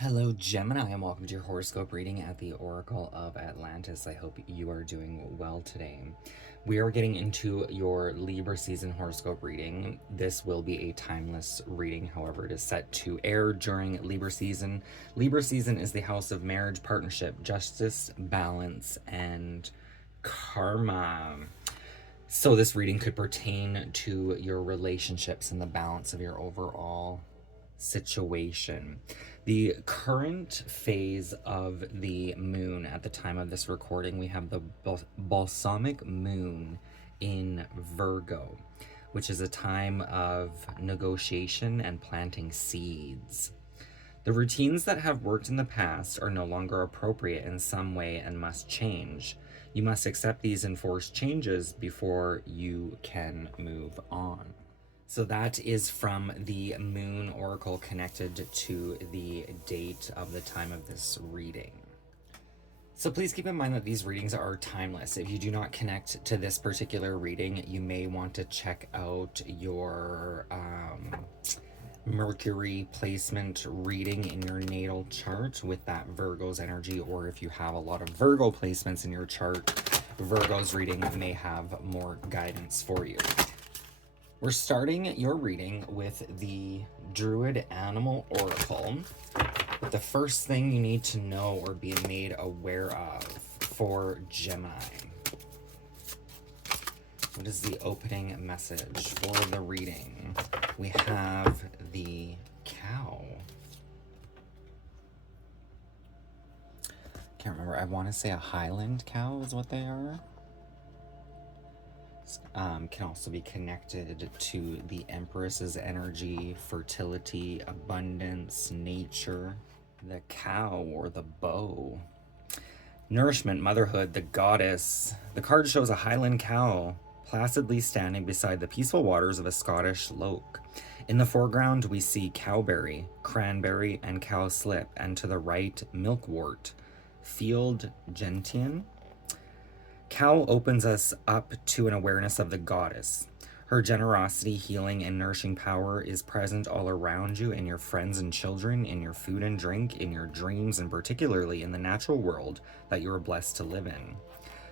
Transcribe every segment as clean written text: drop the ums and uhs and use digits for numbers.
Hello, Gemini, and welcome to your horoscope reading at the Oracle of Atlantis. I hope you are doing well today. We are getting into your Libra season horoscope reading. This will be a timeless reading, however, it is set to air during Libra season. Libra season is the house of marriage, partnership, justice, balance, and karma. So, this reading could pertain to your relationships and the balance of your overall situation. The current phase of the moon at the time of this recording, we have the balsamic moon in Virgo, which is a time of negotiation and planting seeds. The routines that have worked in the past are no longer appropriate in some way and must change. You must accept these enforced changes before you can move on. So that is from the Moon Oracle connected to the date of the time of this reading. So please keep in mind that these readings are timeless. If you do not connect to this particular reading, you may want to check out your Mercury placement reading in your natal chart with that Virgo's energy, or if you have a lot of Virgo placements in your chart, Virgo's reading may have more guidance for you. We're starting your reading with the Druid Animal Oracle. But the first thing you need to know or be made aware of for Gemini. What is the opening message for the reading? We have the cow. Can't remember. I want to say a Highland cow is what they are. Can also be connected to the Empress's energy, fertility, abundance, nature, the cow or the bow, nourishment, motherhood, the goddess. The card shows a Highland cow placidly standing beside the peaceful waters of a Scottish loch. In the foreground, we see cowberry, cranberry, and cowslip, and to the right, milkwort, field gentian. Cow opens us up to an awareness of the goddess. Her generosity, healing, and nourishing power is present all around you, in your friends and children, in your food and drink, in your dreams, and particularly in the natural world that you are blessed to live in.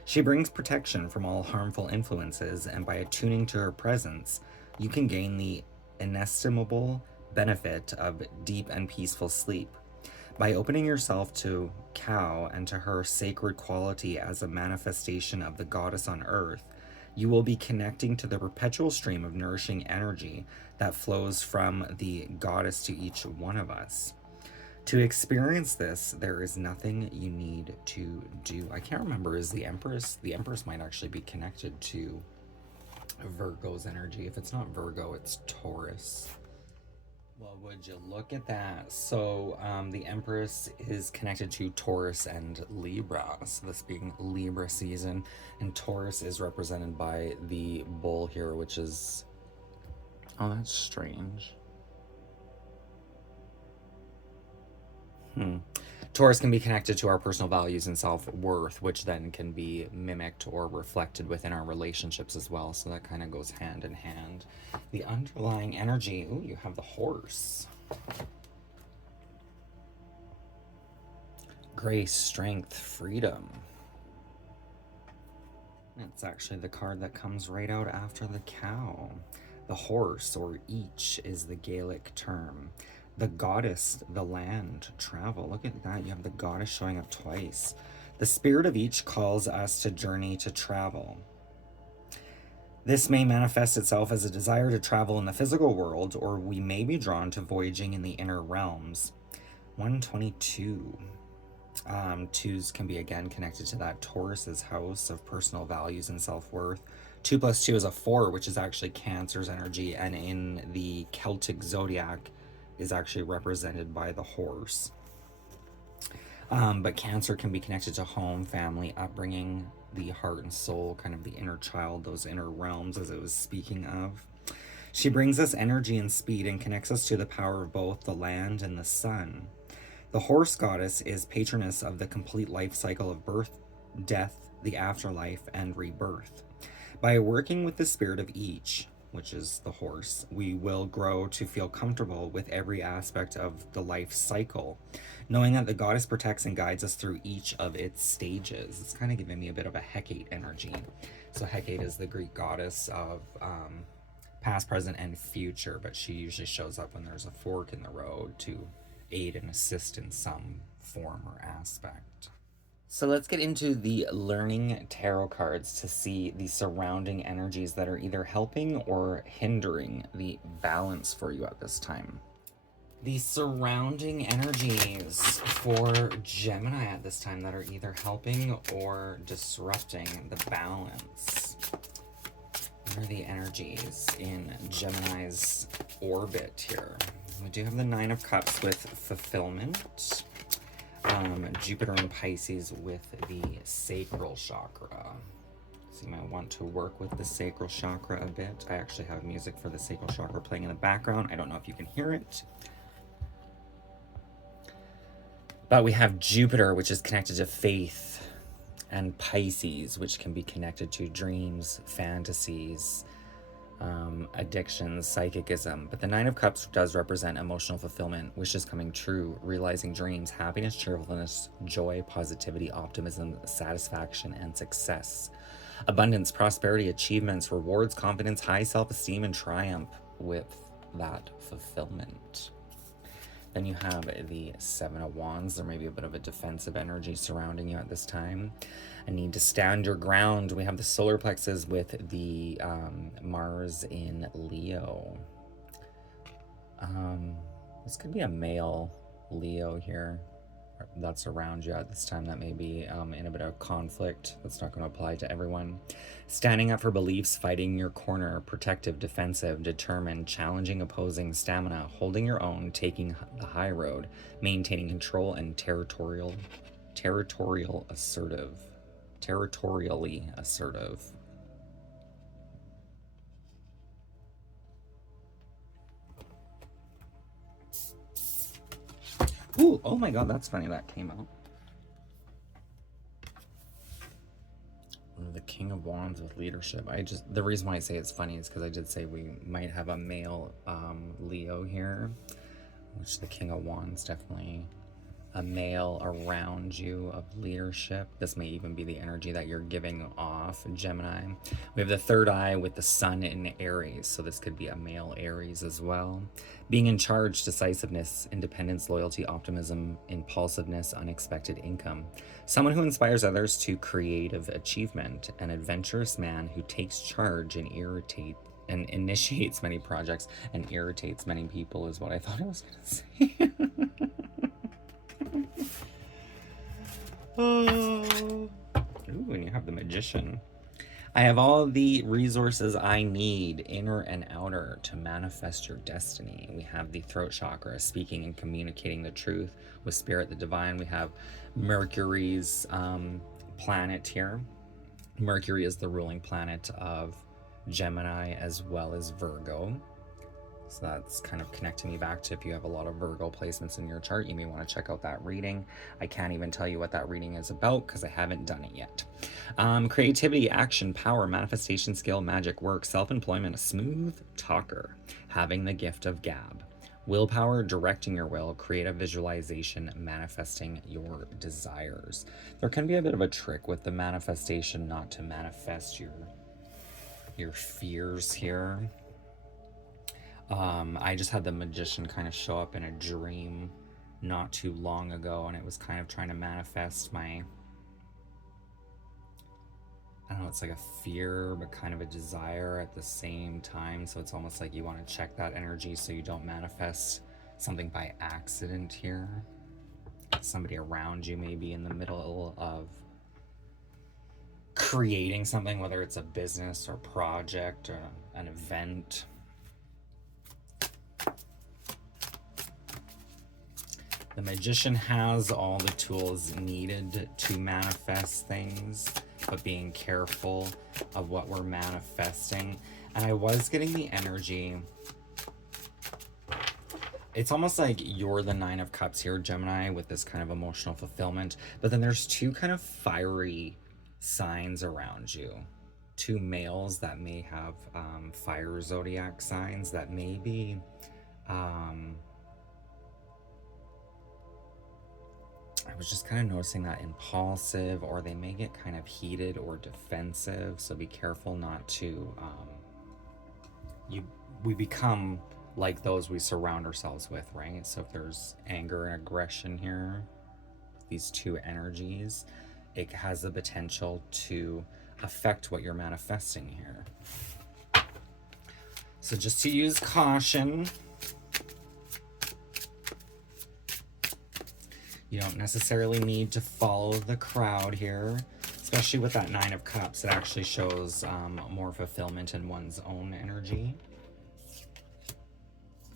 She brings protection from all harmful influences, and by attuning to her presence, you can gain the inestimable benefit of deep and peaceful sleep. By opening yourself to cow and to her sacred quality as a manifestation of the goddess on earth, you will be connecting to the perpetual stream of nourishing energy that flows from the goddess to each one of us. To experience this, there is nothing you need to do. I can't remember, is the Empress? The Empress might actually be connected to Virgo's energy. If it's not Virgo, it's Taurus. Well, would you look at that? So the Empress is connected to Taurus and Libra, so this being Libra season, and Taurus is represented by the bull here, which is, oh, that's strange. Taurus can be connected to our personal values and self-worth, which then can be mimicked or reflected within our relationships as well. So that kind of goes hand in hand. The underlying energy, ooh, you have the horse. Grace, strength, freedom. It's actually the card that comes right out after the cow. The horse, or each, is the Gaelic term. The goddess, the land, travel. Look at that. You have the goddess showing up twice. The spirit of each calls us to journey, to travel. This may manifest itself as a desire to travel in the physical world, or we may be drawn to voyaging in the inner realms. 122. Twos can be again connected to that Taurus's house of personal values and self-worth. 2 plus 2 is a 4, which is actually Cancer's energy, and in the Celtic zodiac is actually represented by the horse. But Cancer can be connected to home, family, upbringing, the heart and soul, kind of the inner child, those inner realms as it was speaking of. She brings us energy and speed and connects us to the power of both the land and the sun. The horse goddess is patroness of the complete life cycle of birth, death, the afterlife, and rebirth. By working with the spirit of each, which is the horse. We will grow to feel comfortable with every aspect of the life cycle, knowing that the goddess protects and guides us through each of its stages. It's kind of giving me a bit of a Hecate energy. So Hecate is the Greek goddess of past, present, and future, but she usually shows up when there's a fork in the road to aid and assist in some form or aspect. So let's get into the learning tarot cards to see the surrounding energies that are either helping or hindering the balance for you at this time. The surrounding energies for Gemini at this time that are either helping or disrupting the balance. What are the energies in Gemini's orbit here? We do have the Nine of Cups with fulfillment. Jupiter and Pisces with the sacral chakra. So you might want to work with the sacral chakra a bit. I actually have music for the sacral chakra playing in the background. I don't know if you can hear it. But we have Jupiter, which is connected to faith, and Pisces, which can be connected to dreams, fantasies, addictions, psychicism. But the Nine of Cups does represent emotional fulfillment, wishes coming true, realizing dreams, happiness, cheerfulness, joy, positivity, optimism, satisfaction, and success. Abundance, prosperity, achievements, rewards, confidence, high self-esteem, and triumph with that fulfillment. Then you have the Seven of Wands. There may be a bit of a defensive energy surrounding you at this time. A need to stand your ground. We have the solar plexus with the Mars in Leo. This could be a male Leo here that's around you at this time that may be in a bit of conflict. That's not going to apply to everyone. Standing up for beliefs, fighting your corner, protective, defensive, determined, challenging, opposing, stamina, holding your own, taking the high road, maintaining control, and territorially assertive. Ooh, oh my god, that's funny that came out. The King of Wands with leadership. The reason why I say it's funny is because I did say we might have a male Leo here, which the King of Wands definitely a male around you of leadership. This may even be the energy that you're giving off, Gemini. We have the third eye with the sun in Aries, so this could be a male Aries as well. Being in charge, decisiveness, independence, loyalty, optimism, impulsiveness, unexpected income. Someone who inspires others to creative achievement. An adventurous man who takes charge and initiates many projects and irritates many people is what I thought I was going to say. Ooh, and you have the Magician. I have all the resources I need, inner and outer, to manifest your destiny. We have the throat chakra, speaking and communicating the truth with spirit, the divine. We have Mercury's planet here. Mercury is the ruling planet of Gemini as well as Virgo. So that's kind of connecting me back to if you have a lot of Virgo placements in your chart, you may want to check out that reading. I can't even tell you what that reading is about because I haven't done it yet. Creativity, action, power, manifestation, skill, magic, work, self-employment, a smooth talker, having the gift of gab. Willpower, directing your will, creative visualization, manifesting your desires. There can be a bit of a trick with the manifestation not to manifest your fears here. I just had the Magician kind of show up in a dream not too long ago, and it was kind of trying to manifest my, I don't know, it's like a fear but kind of a desire at the same time. So it's almost like you want to check that energy so you don't manifest something by accident here. Somebody around you may be in the middle of creating something, whether it's a business or project or an event. The Magician has all the tools needed to manifest things, but being careful of what we're manifesting. And I was getting the energy. It's almost like you're the Nine of Cups here, Gemini, with this kind of emotional fulfillment. But then there's two kind of fiery signs around you. two males that may have fire zodiac signs that may be I was just kind of noticing that impulsive, or they may get kind of heated or defensive. So be careful not to, we become like those we surround ourselves with, right? So if there's anger and aggression here, these two energies, it has the potential to affect what you're manifesting here. So just to use caution. You don't necessarily need to follow the crowd here, especially with that Nine of Cups. It actually shows more fulfillment in one's own energy.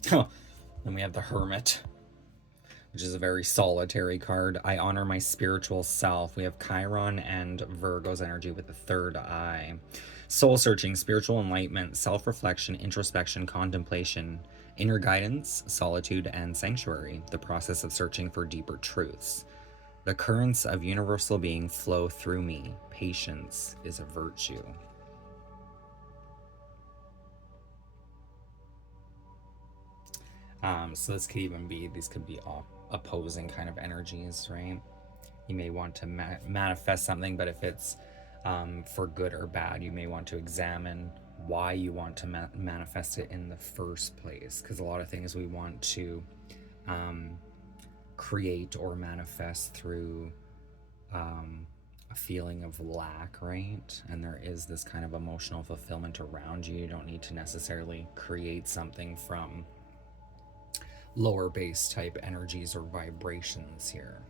Then we have the Hermit, which is a very solitary card. I honor my spiritual self. We have Chiron and Virgo's energy with the third eye. Soul searching, spiritual enlightenment, self-reflection, introspection, contemplation, inner guidance, solitude, and sanctuary, the process of searching for deeper truths. The currents of universal being flow through me. Patience is a virtue. So this could even be, these could be all opposing kind of energies, right? You may want to manifest something, but if it's for good or bad, you may want to examine why you want to manifest it in the first place, because a lot of things we want to create or manifest through a feeling of lack, right? And there is this kind of emotional fulfillment around you. You don't need to necessarily create something from lower base type energies or vibrations here.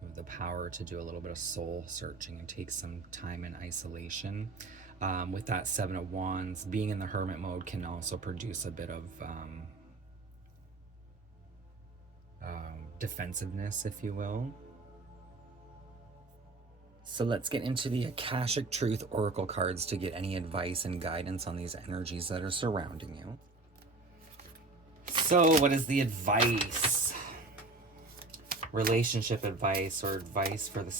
You have the power to do a little bit of soul searching and take some time in isolation. With that Seven of Wands, being in the Hermit mode can also produce a bit of defensiveness, if you will. So let's get into the Akashic Truth Oracle cards to get any advice and guidance on these energies that are surrounding you. So what is the advice? Relationship advice or advice for the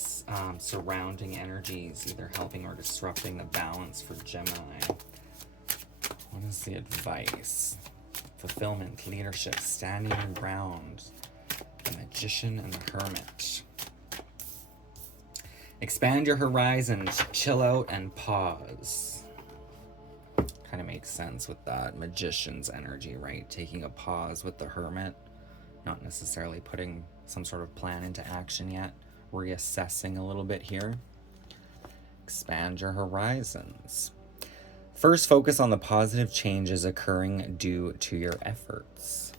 surrounding energies, either helping or disrupting the balance for Gemini. What is the advice? Fulfillment, leadership, standing your ground, the Magician and the Hermit. Expand your horizons, chill out and pause. Kind of makes sense with that Magician's energy, right? Taking a pause with the Hermit, not necessarily putting some sort of plan into action yet, reassessing a little bit here. Expand your horizons. First, focus on the positive changes occurring due to your efforts.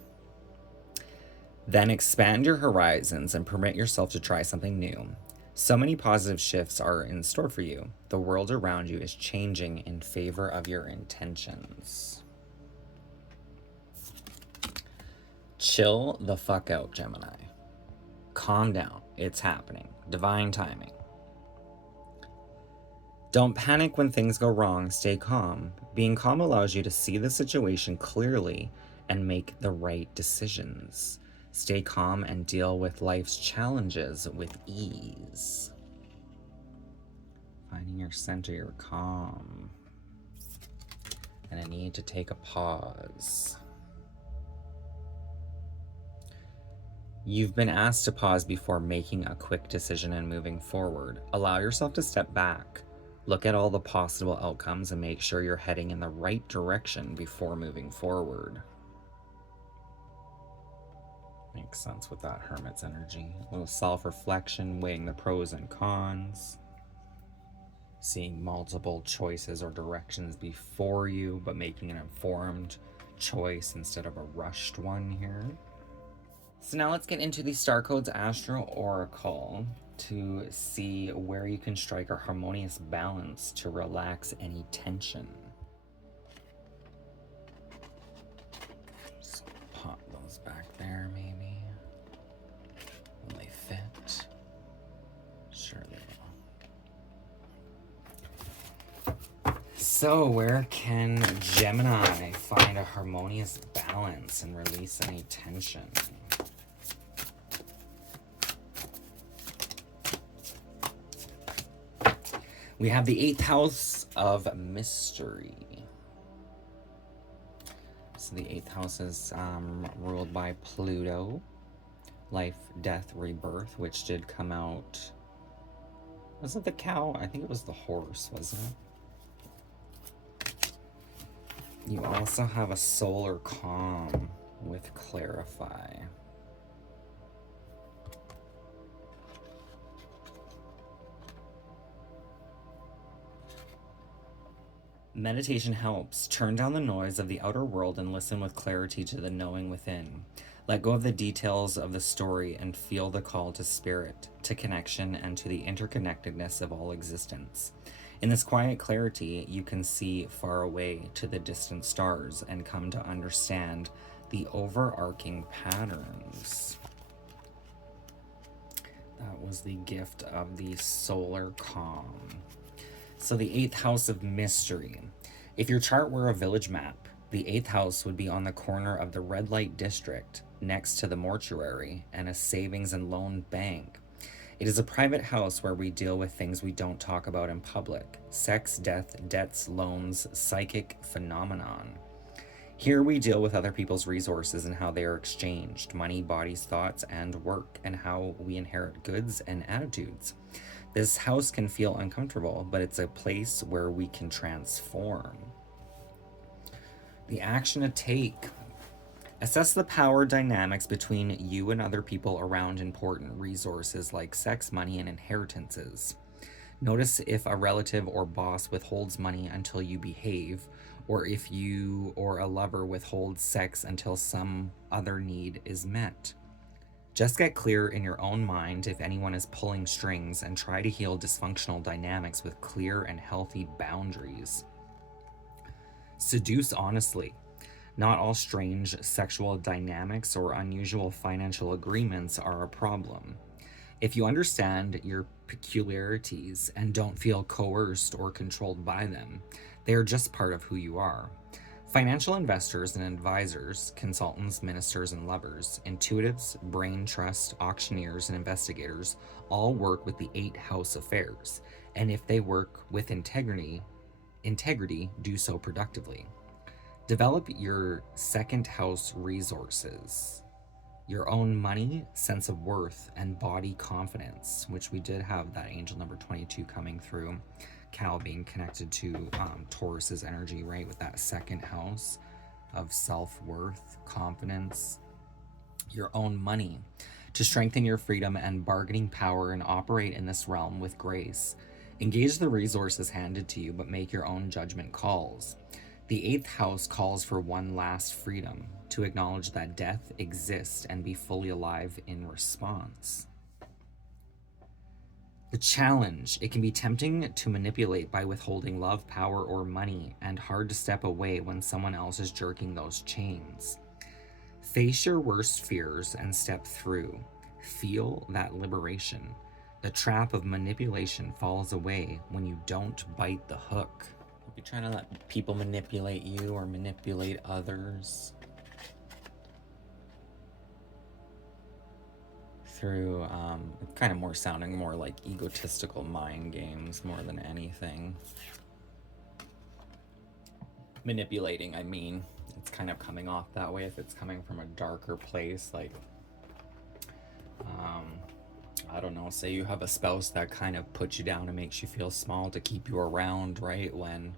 Then expand your horizons and permit yourself to try something new. So many positive shifts are in store for you. The world around you is changing in favor of your intentions. Chill the fuck out, Gemini. Calm down. It's happening. Divine timing. Don't panic when things go wrong. Stay calm. Being calm allows you to see the situation clearly and make the right decisions. Stay calm and deal with life's challenges with ease. Finding your center, your calm. And a need to take a pause. You've been asked to pause before making a quick decision and moving forward. Allow yourself to step back. Look at all the possible outcomes and make sure you're heading in the right direction before moving forward. Makes sense with that Hermit's energy. A little self-reflection, weighing the pros and cons. Seeing multiple choices or directions before you, but making an informed choice instead of a rushed one here. So now let's get into the Star Codes Astro Oracle to see where you can strike a harmonious balance to relax any tension. Just pop those back there, maybe. Will they fit? Sure they will. So where can Gemini find a harmonious balance and release any tension? We have the 8th house of mystery. So the 8th house is ruled by Pluto, life, death, rebirth, which did come out. Was it the cow? I think it was the horse, wasn't it? You also have a solar calm with clarify. Meditation helps. Turn down the noise of the outer world and listen with clarity to the knowing within. Let go of the details of the story and feel the call to spirit, to connection, and to the interconnectedness of all existence. In this quiet clarity, you can see far away to the distant stars and come to understand the overarching patterns. That was the gift of the solar calm. So the 8th house of mystery. If your chart were a village map, the 8th house would be on the corner of the red light district next to the mortuary and a savings and loan bank. It is a private house where we deal with things we don't talk about in public: sex, death, debts, loans, psychic phenomenon. Here we deal with other people's resources and how they are exchanged, money, bodies, thoughts, and work, and how we inherit goods and attitudes. This house can feel uncomfortable, but it's a place where we can transform. The action to take. Assess the power dynamics between you and other people around important resources like sex, money, and inheritances. Notice if a relative or boss withholds money until you behave, or if you or a lover withholds sex until some other need is met. Just get clear in your own mind if anyone is pulling strings and try to heal dysfunctional dynamics with clear and healthy boundaries. Seduce honestly. Not all strange sexual dynamics or unusual financial agreements are a problem. If you understand your peculiarities and don't feel coerced or controlled by them, they are just part of who you are. Financial investors and advisors, consultants, ministers, and lovers, intuitives, brain trust, auctioneers, and investigators all work with the 8th house affairs, and if they work with integrity, do so productively. Develop your 2nd house resources, your own money, sense of worth, and body confidence, which we did have that angel number 22 coming through. Cal being connected to Taurus's energy, right, with that 2nd house of self-worth, confidence, your own money, to strengthen your freedom and bargaining power and operate in this realm with grace. Engage the resources handed to you, but make your own judgment calls. The 8th house calls for one last freedom, to acknowledge that death exists and be fully alive in response. The challenge. It can be tempting to manipulate by withholding love, power, or money, and hard to step away when someone else is jerking those chains. Face your worst fears and step through. Feel that liberation. The trap of manipulation falls away when you don't bite the hook. If you're trying to let people manipulate you or manipulate others through kind of more sounding more like egotistical mind games more than anything. Manipulating, I mean, it's kind of coming off that way if it's coming from a darker place, like I don't know, say you have a spouse that kind of puts you down and makes you feel small to keep you around, right, when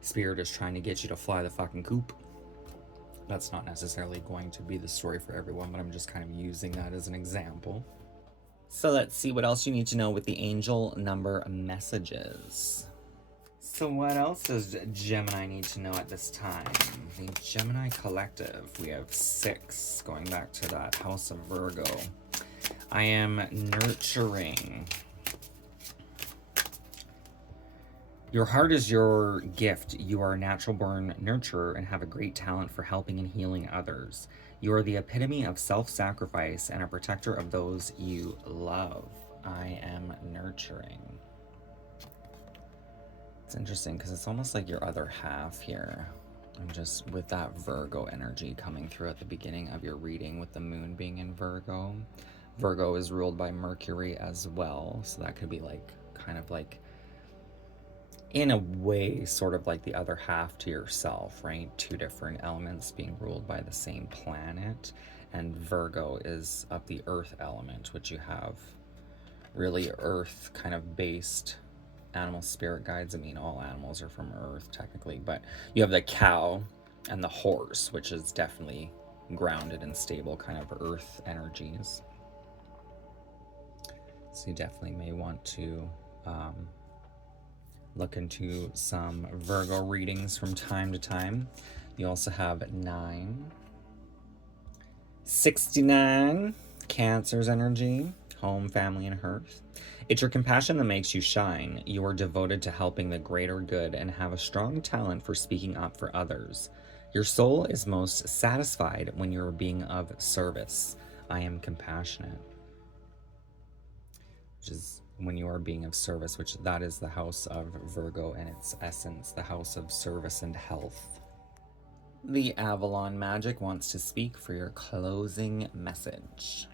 spirit is trying to get you to fly the fucking coop. That's not necessarily going to be the story for everyone, but I'm just kind of using that as an example. So let's see what else you need to know with the angel number messages. So what else does Gemini need to know at this time? The Gemini collective, we have 6, going back to that house of Virgo. I am nurturing. Your heart is your gift. You are a natural-born nurturer and have a great talent for helping and healing others. You are the epitome of self-sacrifice and a protector of those you love. I am nurturing. It's interesting because it's almost like your other half here. I'm just with that Virgo energy coming through at the beginning of your reading with the moon being in Virgo. Virgo is ruled by Mercury as well, so that could be like kind of like in a way sort of like the other half to yourself, right? Two different elements being ruled by the same planet. And Virgo is of the earth element, which you have really earth kind of based animal spirit guides. I mean, all animals are from earth technically, but you have the cow and the horse, which is definitely grounded and stable kind of earth energies. So you definitely may want to look into some Virgo readings from time to time. You also have 9, 69, Cancer's energy, home, family, and hearth. It's your compassion that makes you shine. You are devoted to helping the greater good and have a strong talent for speaking up for others. Your soul is most satisfied when you are being of service. I am compassionate. Which is when you are being of service, which that is the house of Virgo in its essence, the house of service and health. The Avalon Magic wants to speak for your closing message.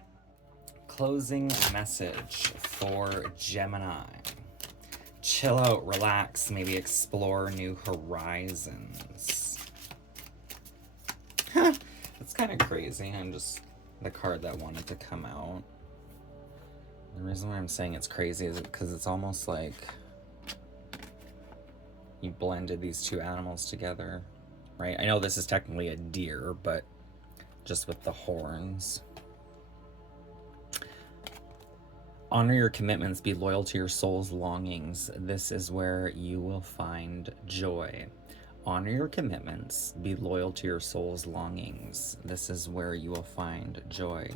Closing message for Gemini. Chill out, relax, maybe explore new horizons. That's kind of crazy. I'm just the card that wanted to come out. The reason why I'm saying it's crazy is because it's almost like you blended these two animals together, right? I know this is technically a deer, but just with the horns. Honor your commitments, be loyal to your soul's longings. This is where you will find joy. Honor your commitments, be loyal to your soul's longings. This is where you will find joy.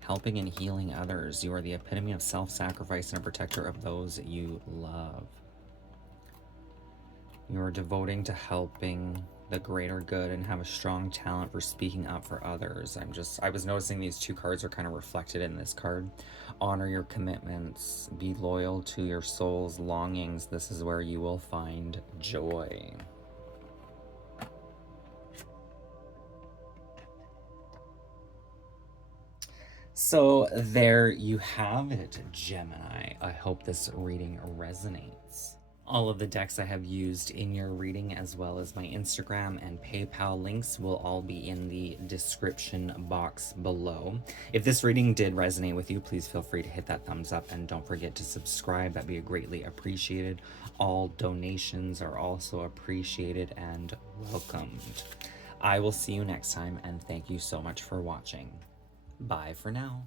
Helping and healing others. You are the epitome of self-sacrifice and a protector of those you love. You are devoting to helping the greater good and have a strong talent for speaking up for others. I was noticing these two cards are kind of reflected in this card. Honor your commitments. Be loyal to your soul's longings. This is where you will find joy. So there you have it, Gemini. I hope this reading resonates. All of the decks I have used in your reading, as well as my Instagram and PayPal links, will all be in the description box below. If this reading did resonate with you, please feel free to hit that thumbs up and don't forget to subscribe. That'd be greatly appreciated. All donations are also appreciated and welcomed. I will see you next time, and thank you so much for watching. Bye for now.